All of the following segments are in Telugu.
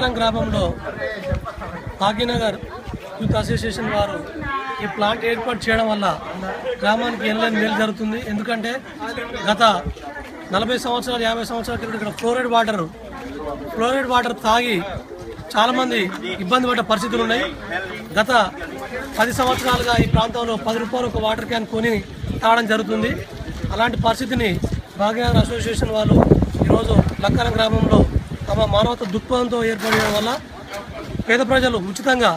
లక్కారం గ్రామంలో భాగ్యనగర్ యూత్ అసోసియేషన్ వారు ఈ ప్లాంట్ ఏర్పాటు చేయడం వల్ల గ్రామానికి ఎనలేని మేలు జరుగుతుంది. ఎందుకంటే గత 40 సంవత్సరాలు 50 సంవత్సరాల క్రితం ఇక్కడ ఫ్లోరైడ్ వాటర్ తాగి చాలామంది ఇబ్బంది పడ్డ పరిస్థితులు ఉన్నాయి. గత 10 సంవత్సరాలుగా ఈ ప్రాంతంలో 10 రూపాయలు ఒక వాటర్ క్యాన్ కొని తాగడం జరుగుతుంది. అలాంటి పరిస్థితిని భాగ్యనగర్ అసోసియేషన్ వాళ్ళు ఈరోజు లక్కారం గ్రామంలో తమ మానవత దృక్పథంతో ఏర్పడడం వల్ల పేద ప్రజలు ఉచితంగా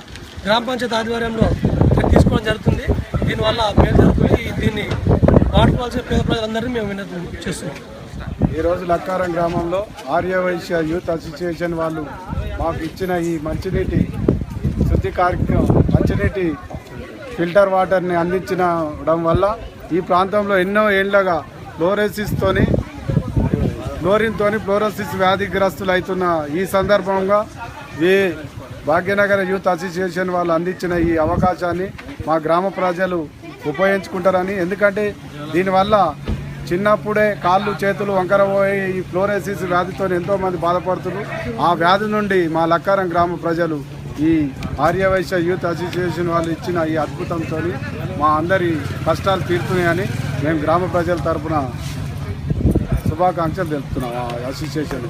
గ్రామ పంచాయతీ ఆధ్వర్యంలో తీసుకోవడం జరుగుతుంది. దీనివల్ల మేలు జరుగుతుంది. దీన్ని వాడుకోవాల్సిన పేద ప్రజలందరినీ మేము విన్నతం చేస్తున్నాం. ఈరోజు లక్కారం గ్రామంలో ఆర్యవైశ్య యూత్ అసోసియేషన్ వాళ్ళు మాకు ఇచ్చిన ఈ మంచినీటి శుద్ధి కార్యక్రమం, మంచినీటి ఫిల్టర్ వాటర్ని అందించడం వల్ల ఈ ప్రాంతంలో ఎన్నో ఏళ్లగా ఫ్లోరోసిస్ వ్యాధిగ్రస్తులు అవుతున్న ఈ సందర్భంగా ఈ భాగ్యనగర్ యూత్ అసోసియేషన్ వాళ్ళు అందించిన ఈ అవకాశాన్ని మా గ్రామ ప్రజలు ఉపయోగించుకుంటారని, ఎందుకంటే దీనివల్ల చిన్నప్పుడే కాళ్ళు చేతులు వంకరపోయి ఈ ఫ్లోరోసిస్ వ్యాధితో ఎంతోమంది బాధపడుతున్నారు. ఆ వ్యాధి నుండి మా లక్కారం గ్రామ ప్రజలు ఈ ఆర్యవైశ్య యూత్ అసోసియేషన్ వాళ్ళు ఇచ్చిన ఈ అద్భుతంతో మా అందరి కష్టాలు తీరుతున్నాయని మేము గ్రామ ప్రజల తరఫున శుభాకాంక్షలు తెలుపుతున్నాం. అసోసియేషన్